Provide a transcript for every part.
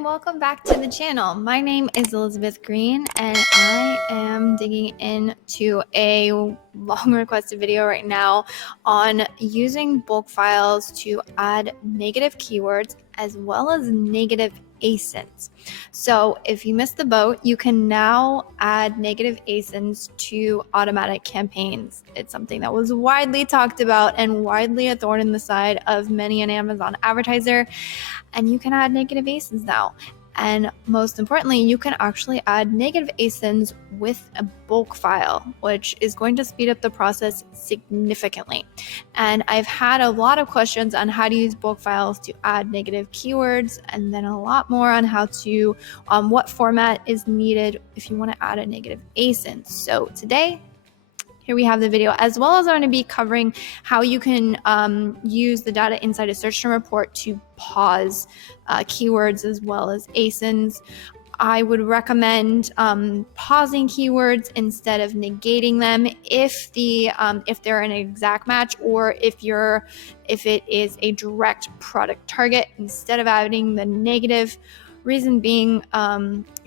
and welcome back to the channel. My name is Elizabeth Green and I am digging into a long requested video right now on using bulk files to add negative keywords as well as negative ASINs. So if you missed the boat, you can now add negative ASINs to automatic campaigns. It's something that was widely talked about and widely a thorn in the side of many an Amazon advertiser. And you can add negative ASINs now. And most importantly, you can actually add negative ASINs with a bulk file, which is going to speed up the process significantly. And I've had a lot of questions on how to use bulk files to add negative keywords, and then a lot more on how to, what format is needed if you want to add a negative ASIN. So today, here we have the video, as well as I'm going to be covering how you can use the data inside a search term report to pause keywords as well as ASINs. I would recommend pausing keywords instead of negating them if they're an exact match, or if it is a direct product target, instead of adding the negative. Reason being,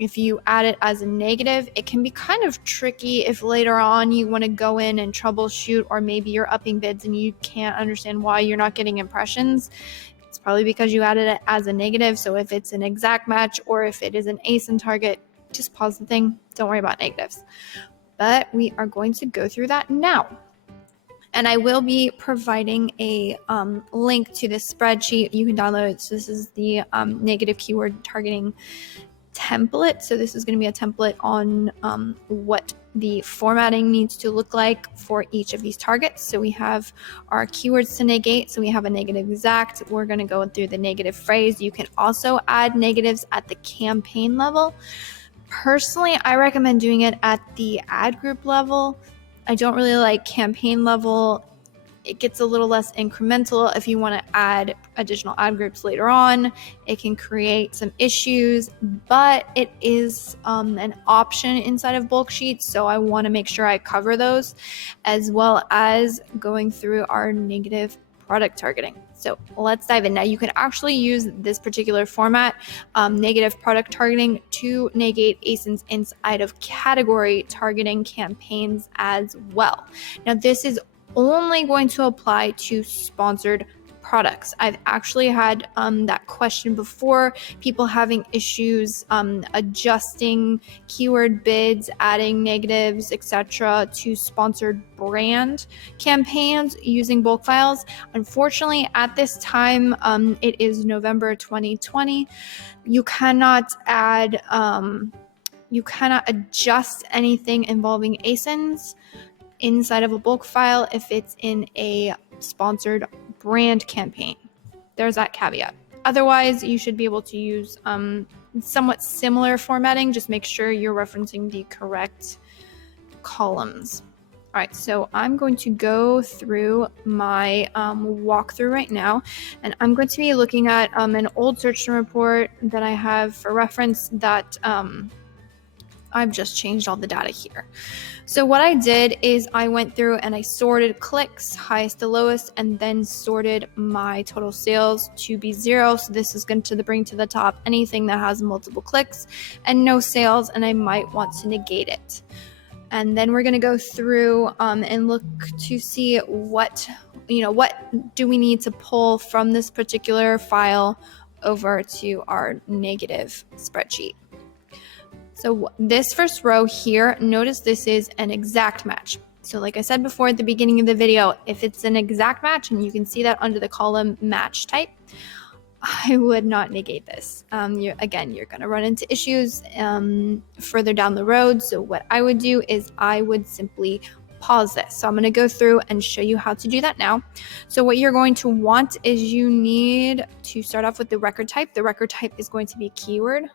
if you add it as a negative, it can be kind of tricky if later on you want to go in and troubleshoot, or maybe you're upping bids and you can't understand why you're not getting impressions. It's probably because you added it as a negative. So if it's an exact match or if it is an ASIN target, just pause the thing. Don't worry about negatives. But we are going to go through that now. And I will be providing a link to this spreadsheet you can download. So this is the negative keyword targeting template. So this is going to be a template on what the formatting needs to look like for each of these targets. So we have our keywords to negate. So we have a negative exact. We're going to go through the negative phrase. You can also add negatives at the campaign level. Personally, I recommend doing it at the ad group level. I don't really like campaign level. It gets a little less incremental. If you want to add additional ad groups later on, it can create some issues, but it is an option inside of bulk sheets. So I want to make sure I cover those, as well as going through our negative product targeting. So let's dive in. Now you can actually use this particular format, negative product targeting, to negate ASINs inside of category targeting campaigns as well. Now this is only going to apply to sponsored products. I've actually had that question before, people having issues adjusting keyword bids, adding negatives, etc. to sponsored brand campaigns using bulk files. Unfortunately, at this time, it is November 2020. You cannot adjust anything involving ASINs inside of a bulk file if it's in a sponsored brand campaign. There's that caveat. Otherwise, you should be able to use somewhat similar formatting. Just make sure you're referencing the correct columns. All right, so I'm going to go through my walkthrough right now, and I'm going to be looking at an old search term report that I have for reference that I've just changed all the data here. So what I did is I went through and I sorted clicks, highest to lowest, and then sorted my total sales to be 0. So this is going to bring to the top anything that has multiple clicks and no sales, and I might want to negate it. And then we're going to go through and look to see what do we need to pull from this particular file over to our negative spreadsheet. So this first row here, notice this is an exact match. So like I said before at the beginning of the video, if it's an exact match, and you can see that under the column match type, I would not negate this. You're going to run into issues further down the road. So what I would do is I would simply pause this. So I'm going to go through and show you how to do that now. So what you're going to want is you need to start off with the record type. The record type is going to be keyword.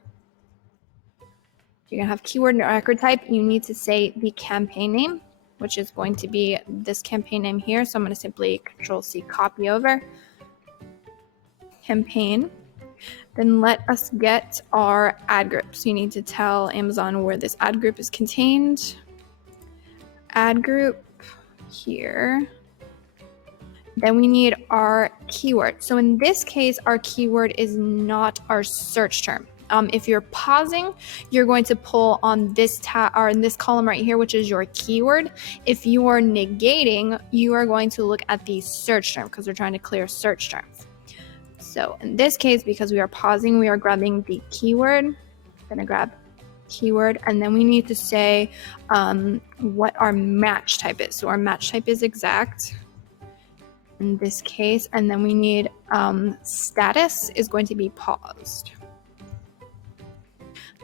You're going to have keyword and record type. You need to say the campaign name, which is going to be this campaign name here. So I'm going to simply Control-C copy over. Campaign. Then let us get our ad group. So you need to tell Amazon where this ad group is contained. Ad group here. Then we need our keyword. So in this case, our keyword is not our search term. If you're pausing, you're going to pull on this tab or in this column right here, which is your keyword. If you are negating, you are going to look at the search term because we're trying to clear search terms. So in this case, because we are pausing, we are grabbing the keyword. I'm going to grab keyword, and then we need to say what our match type is. So our match type is exact in this case, and then we need status is going to be paused.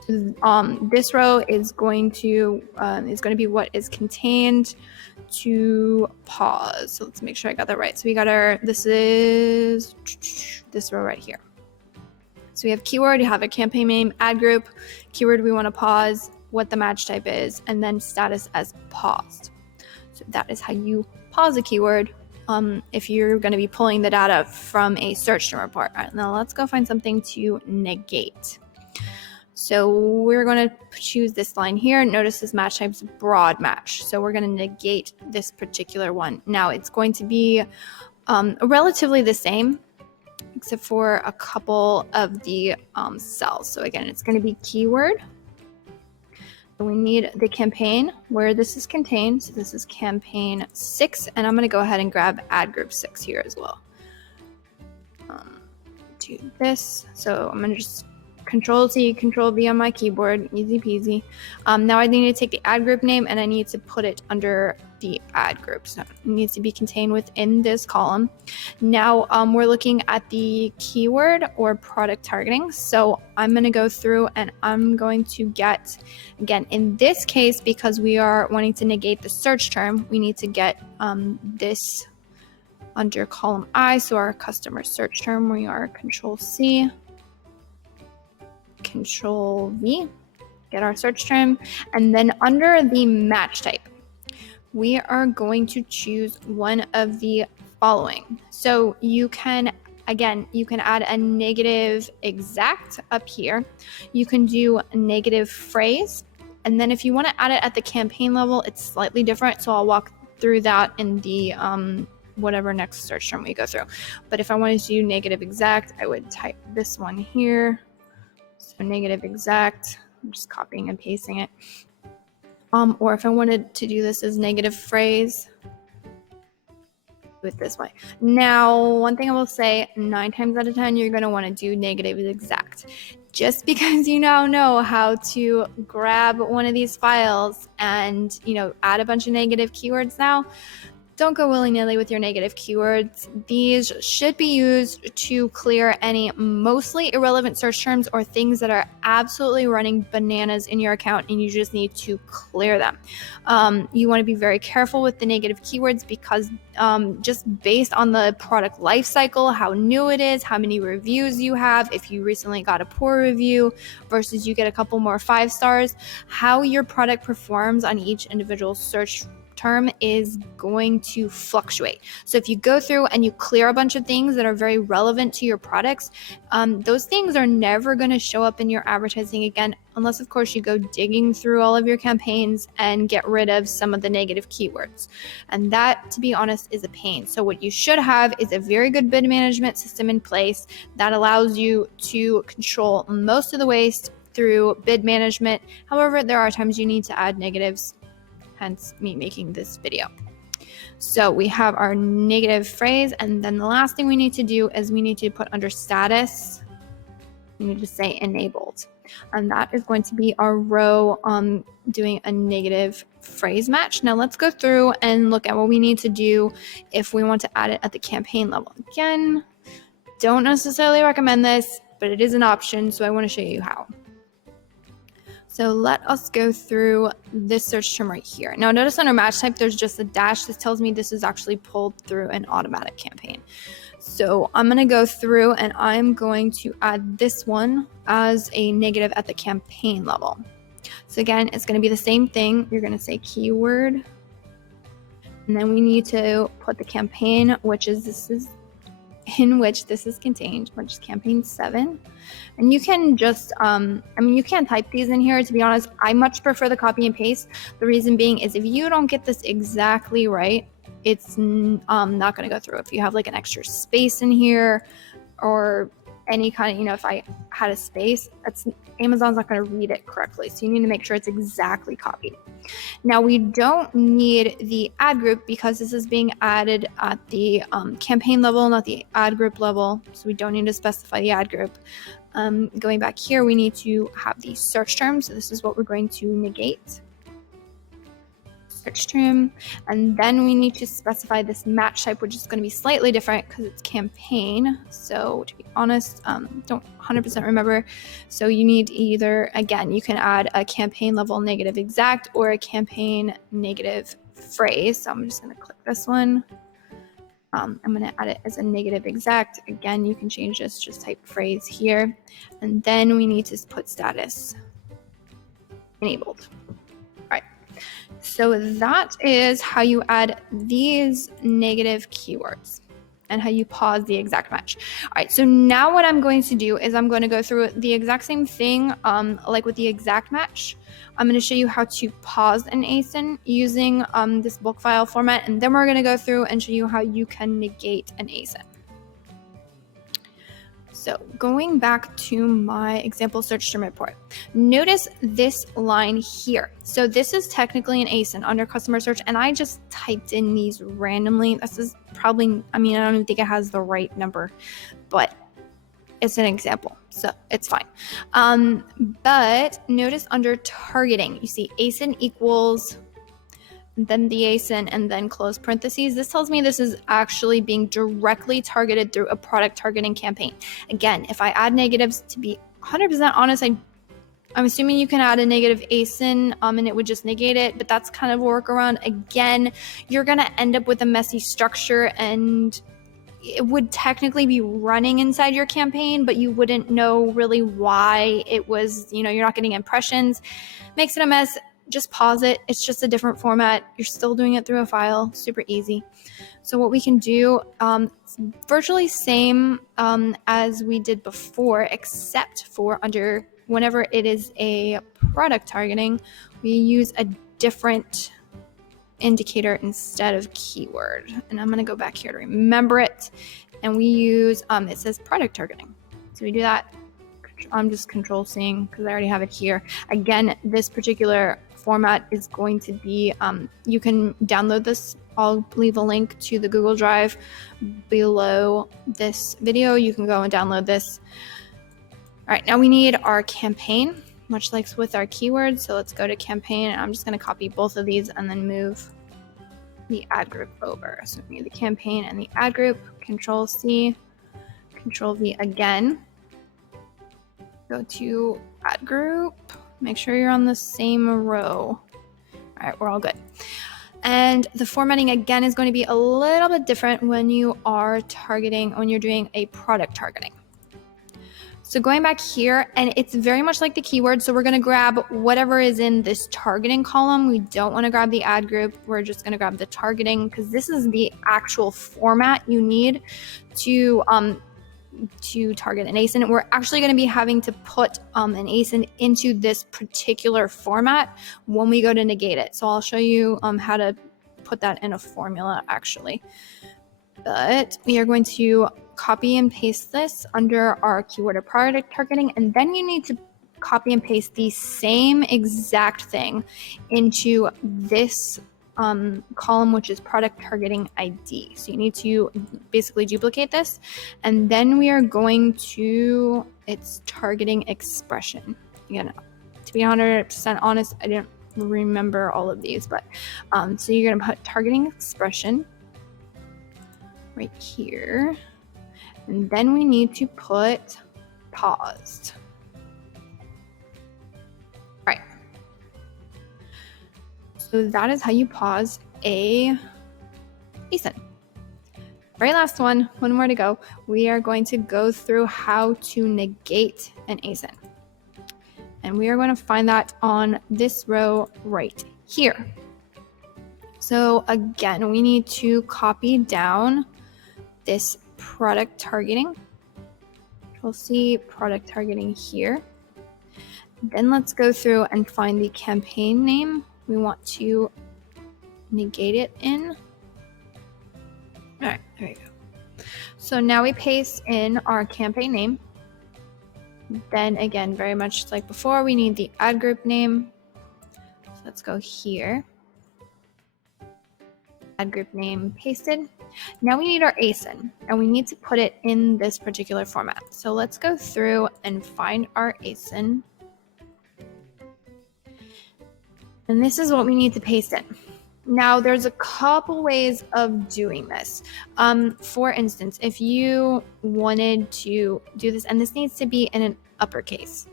This row is going to be what is contained to pause. So let's make sure I got that right. So we got this is this row right here. So we have keyword, you have a campaign name, ad group, keyword we want to pause, what the match type is, and then status as paused. So that is how you pause a keyword if you're going to be pulling the data from a search term report. All right, now let's go find something to negate. So we're going to choose this line here. Notice this match type's broad match. So we're going to negate this particular one. Now it's going to be relatively the same, except for a couple of the cells. So again, it's going to be keyword. We need the campaign where this is contained. So this is campaign 6, and I'm going to go ahead and grab ad group 6 here as well. Do this. So I'm going to just Control-C, Control-V on my keyboard, easy peasy. Now I need to take the ad group name and I need to put it under the ad group. So it needs to be contained within this column. Now we're looking at the keyword or product targeting. So I'm going to go through and I'm going to get, again, in this case, because we are wanting to negate the search term, we need to get this under column I. So our customer search term, we are Control-C. Control-V, get our search term, and then under the match type, we are going to choose one of the following. So you can, again, you can add a negative exact up here. You can do a negative phrase, and then if you want to add it at the campaign level, it's slightly different. So I'll walk through that in the whatever next search term we go through. But if I wanted to do negative exact, I would type this one here. So negative exact, I'm just copying and pasting it. Or if I wanted to do this as negative phrase, do it this way. Now, one thing I will say, 9 times out of 10, you're going to want to do negative exact. Just because you now know how to grab one of these files and, add a bunch of negative keywords now, don't go willy-nilly with your negative keywords. These should be used to clear any mostly irrelevant search terms or things that are absolutely running bananas in your account and you just need to clear them. You want to be very careful with the negative keywords because just based on the product life cycle, how new it is, how many reviews you have, if you recently got a poor review versus you get a couple more 5 stars, how your product performs on each individual search term is going to fluctuate. So if you go through and you clear a bunch of things that are very relevant to your products, those things are never going to show up in your advertising again, unless of course you go digging through all of your campaigns and get rid of some of the negative keywords. And that, to be honest, is a pain. So what you should have is a very good bid management system in place that allows you to control most of the waste through bid management. However, there are times you need to add negatives, hence me making this video. So we have our negative phrase, and then the last thing we need to do is we need to put under status, we need to say enabled. And that is going to be our row doing a negative phrase match. Now let's go through and look at what we need to do if we want to add it at the campaign level. Again, don't necessarily recommend this, but it is an option, so I want to show you how. So let us go through this search term right here. Now notice under match type, there's just a dash. This tells me this is actually pulled through an automatic campaign. So I'm going to go through and I'm going to add this one as a negative at the campaign level. So again, it's going to be the same thing. You're going to say keyword, and then we need to put the campaign, which is this is contained, which is campaign 7. And you can just, you can't type these in here. To be honest, I much prefer the copy and paste. The reason being is if you don't get this exactly right, it's not going to go through. If you have like an extra space in here or any kind of, if I had a space, Amazon's not going to read it correctly. So you need to make sure it's exactly copied. Now we don't need the ad group because this is being added at the campaign level, not the ad group level. So we don't need to specify the ad group. Going back here, we need to have the search term. So this is what we're going to negate. Search term, and then we need to specify this match type, which is going to be slightly different because it's campaign. So to be honest, don't 100% remember. So you need either, again, you can add a campaign level negative exact or a campaign negative phrase. So I'm just going to click this one. I'm going to add it as a negative exact. Again, you can change this, just type phrase here. And then we need to put status enabled. So that is how you add these negative keywords and how you pause the exact match. All right, so now what I'm going to do is I'm going to go through the exact same thing like with the exact match. I'm going to show you how to pause an ASIN using this bulk file format, and then we're going to go through and show you how you can negate an ASIN. So going back to my example search term report, notice this line here. So this is technically an ASIN under customer search, and I just typed in these randomly. This is probably, I don't even think it has the right number, but it's an example, so it's fine. But notice under targeting, you see ASIN equals, then the ASIN, and then close parentheses. This tells me this is actually being directly targeted through a product targeting campaign. Again, if I add negatives, to be 100% honest, I'm assuming you can add a negative ASIN and it would just negate it, but that's kind of a workaround. Again, you're going to end up with a messy structure, and it would technically be running inside your campaign, but you wouldn't know really why it was, you're not getting impressions. Makes it a mess. Just pause it. It's just a different format. You're still doing it through a file. Super easy. So what we can do, it's virtually same as we did before, except for under whenever it is a product targeting, we use a different indicator instead of keyword. And I'm going to go back here to remember it. And we use, it says product targeting. So we do that. I'm just control-C because I already have it here. Again, this particular format is going to be, you can download this. I'll leave a link to the Google Drive below this video. You can go and download this. All right, now we need our campaign, much like with our keywords. So let's go to campaign, and I'm just going to copy both of these and then move the ad group over. So we need the campaign and the ad group. Control-C, Control-V again. Go to ad group, make sure you're on the same row. All right, we're all good. And the formatting again is going to be a little bit different when you are targeting, when you're doing a product targeting. So going back here, and it's very much like the keyword. So we're going to grab whatever is in this targeting column. We don't want to grab the ad group. We're just going to grab the targeting because this is the actual format you need to target an ASIN. We're actually going to be having to put an ASIN into this particular format when we go to negate it. So I'll show you how to put that in a formula actually. But we are going to copy and paste this under our keyword or product targeting, and then you need to copy and paste the same exact thing into this column, which is product targeting ID. So you need to basically duplicate this, and then we are going to its targeting expression. Again, to be 100% honest, I didn't remember all of these, but so you're going to put targeting expression right here, and then we need to put paused. Right. So that is how you pause a ASIN. Very last one more to go. We are going to go through how to negate an ASIN. And we are going to find that on this row right here. So again, we need to copy down this product targeting. Control-C, product targeting here. Then let's go through and find the campaign name we want to negate it in. All right, there we go. So now we paste in our campaign name. Then again, very much like before, we need the ad group name. So let's go here. Ad group name pasted. Now we need our ASIN, and we need to put it in this particular format. So let's go through and find our ASIN. And this is what we need to paste in. Now, there's a couple ways of doing this. For instance, if you wanted to do this, and this needs to be in an uppercase.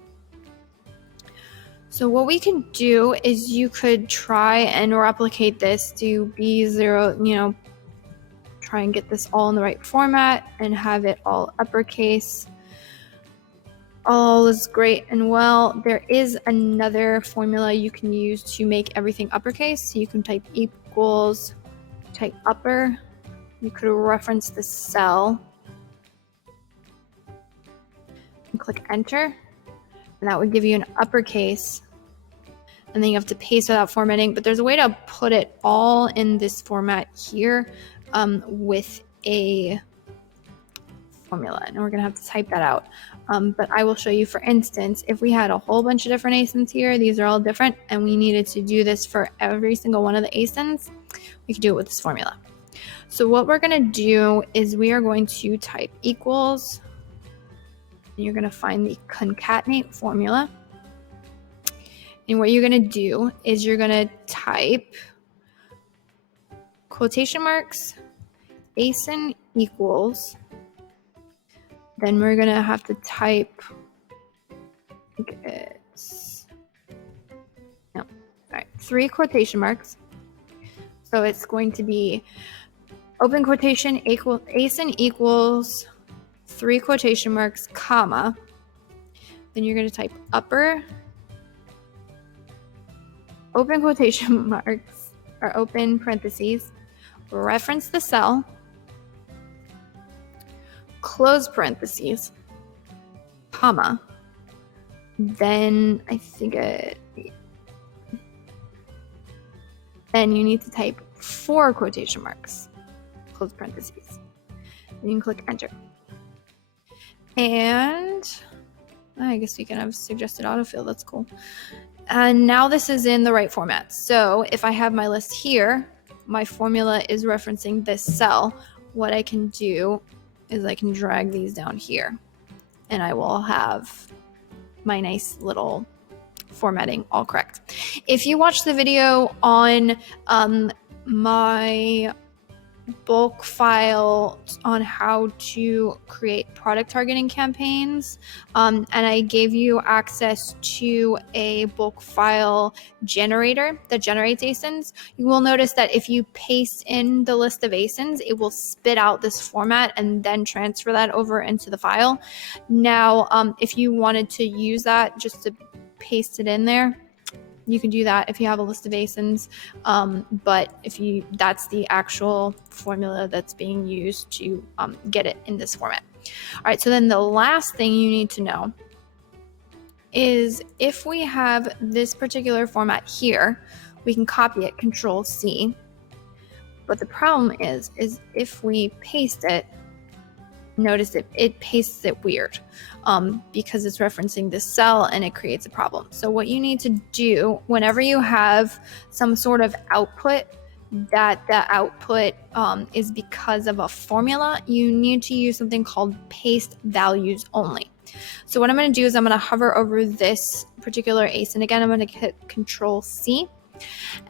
So what we can do is you could try and replicate this to B0, try and get this all in the right format and have it all uppercase. All is great and well. There is another formula you can use to make everything uppercase. So you can type equals, type upper. You could reference the cell and click enter. And that would give you an uppercase. And then you have to paste without formatting. But there's a way to put it all in this format here with a formula, and we're gonna have to type that out. But I will show you, for instance, if we had a whole bunch of different ASINs here, these are all different, and we needed to do this for every single one of the ASINs, we could do it with this formula. So what we're gonna do is we are going to type equals, and you're gonna find the concatenate formula. And what you're gonna do is you're gonna type quotation marks, ASIN equals, then we're gonna have to type, all right, 3 quotation marks. So it's going to be open quotation ASIN equals 3 quotation marks, comma. Then you're gonna type upper, open quotation marks, or open parentheses, reference the cell, close parentheses, comma, then then you need to type 4 quotation marks, close parentheses. Then you can click enter. And I guess we can have suggested autofill, that's cool. And now this is in the right format. So if I have my list here, my formula is referencing this cell. What I can do is I can drag these down here, and I will have my nice little formatting all correct. If you watch the video on my bulk file on how to create product targeting campaigns, and I gave you access to a bulk file generator that generates ASINs, you will notice that if you paste in the list of ASINs, it will spit out this format and then transfer that over into the file. Now, if you wanted to use that just to paste it in there, you can do that if you have a list of ASINs, but that's the actual formula that's being used to get it in this format. All right, so then the last thing you need to know is if we have this particular format here, we can copy it, Control C, but the problem is if we paste it, notice it pastes it weird because it's referencing this cell and it creates a problem. So what you need to do whenever you have some sort of output that the output is because of a formula, you need to use something called paste values only. So what I'm going to do is I'm going to hover over this particular ASIN. Again, I'm going to hit Control C.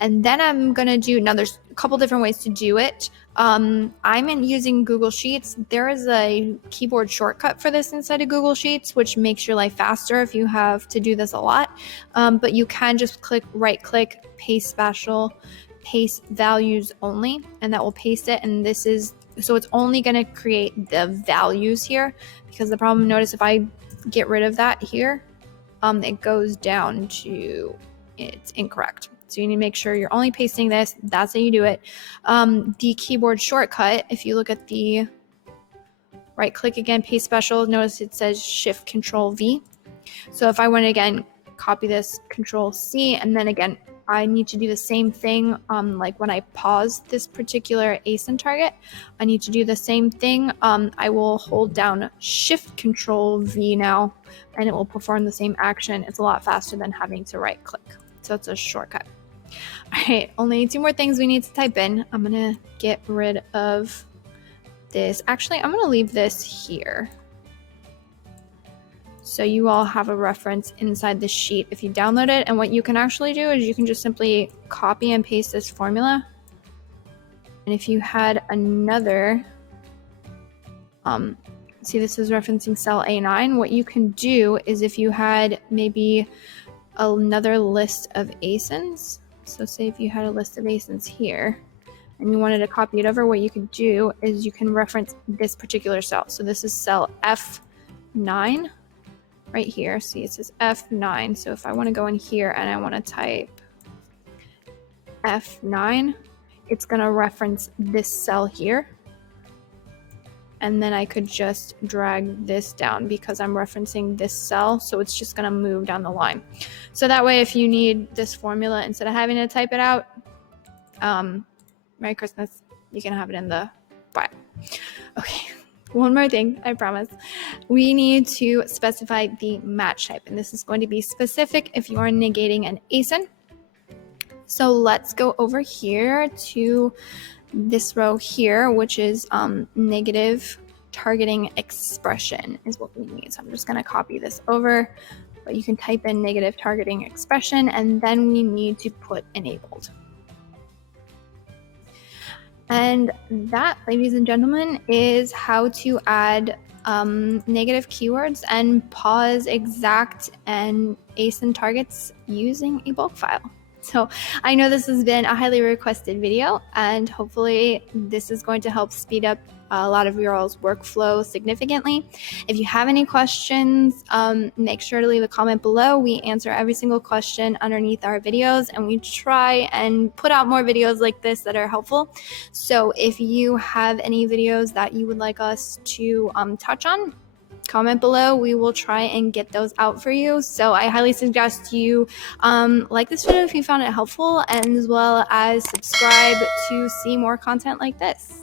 And then I'm going to do, now there's a couple different ways to do it. I'm using Google Sheets. There is a keyboard shortcut for this inside of Google Sheets, which makes your life faster if you have to do this a lot. But you can just right click, paste special, paste values only, and that will paste it. And so it's only going to create the values here, because the problem, notice if I get rid of that here, it goes down to it's incorrect. So you need to make sure you're only pasting this. That's how you do it. The keyboard shortcut, if you look at the right click again, paste special, notice it says Shift Control V. So if I want to again copy this, Control C, and then again I need to do the same thing. Like when I pause this particular ASIN target, I need to do the same thing. I will hold down Shift Control V now, and it will perform the same action. It's a lot faster than having to right click. So it's a shortcut. All right, only 2 more things we need to type in. I'm gonna get rid of this. Actually, I'm gonna leave this here, so you all have a reference inside the sheet if you download it. And what you can actually do is you can just simply copy and paste this formula. And if you had another, see, this is referencing cell A9. What you can do is if you had maybe another list of ASINs, so say if you had a list of ASINs here and you wanted to copy it over, what you could do is you can reference this particular cell. So this is cell F9 right here. See, it says F9. So if I want to go in here and I want to type F9, it's going to reference this cell here. And then I could just drag this down because I'm referencing this cell. So it's just going to move down the line. So that way, if you need this formula, instead of having to type it out, Merry Christmas, you can have it in the file. Okay, one more thing, I promise. We need to specify the match type. And this is going to be specific if you are negating an ASIN. So let's go over here to this row here, which is negative targeting expression is what we need. So I'm just going to copy this over, but you can type in negative targeting expression, and then we need to put enabled. And that, ladies and gentlemen, is how to add negative keywords and pause exact and ASIN targets using a bulk file. So I know this has been a highly requested video, and hopefully this is going to help speed up a lot of your all's workflow significantly. If you have any questions, make sure to leave a comment below. We answer every single question underneath our videos, and we try and put out more videos like this that are helpful. So if you have any videos that you would like us to touch on, comment below. We will try and get those out for you. So I highly suggest you like this video if you found it helpful, and as well as subscribe to see more content like this.